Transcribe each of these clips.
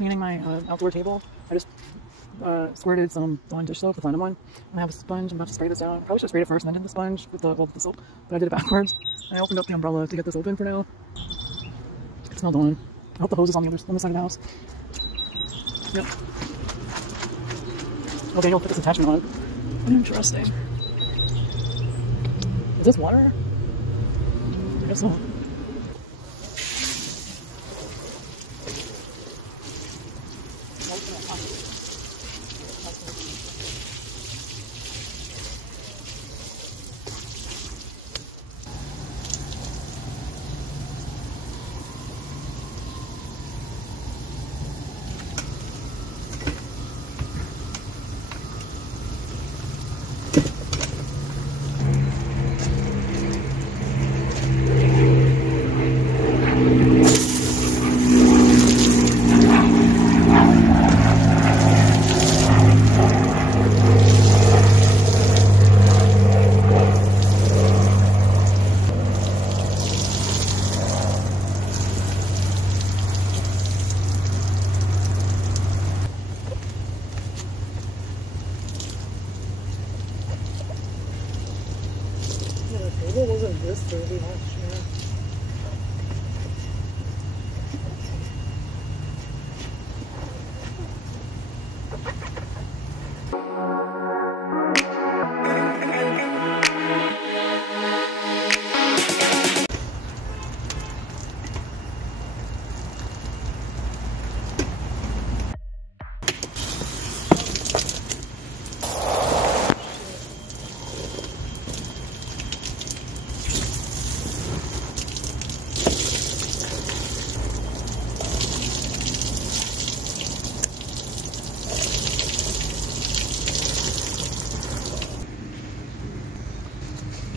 cleaning my outdoor table. I just squirted some Dawn dish soap, the Fun one. And I have a sponge. I'm about to spray this out. Probably should have sprayed it first and then did the sponge with the soap, but I did it backwards. And I opened up the umbrella to get this open for now. It's not on. I hope the hose is on the side of the house. Yep. Okay, you'll put this attachment on it. Interesting. Is this water? I guess so. The table wasn't this dirty last year.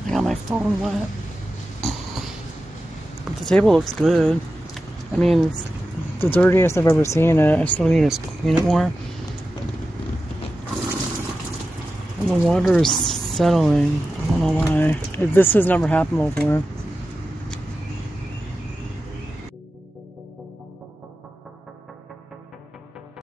I got my phone wet. But the table looks good. I mean, it's the dirtiest I've ever seen it. I still need to clean it more. And the water is settling. I don't know why. This has never happened before.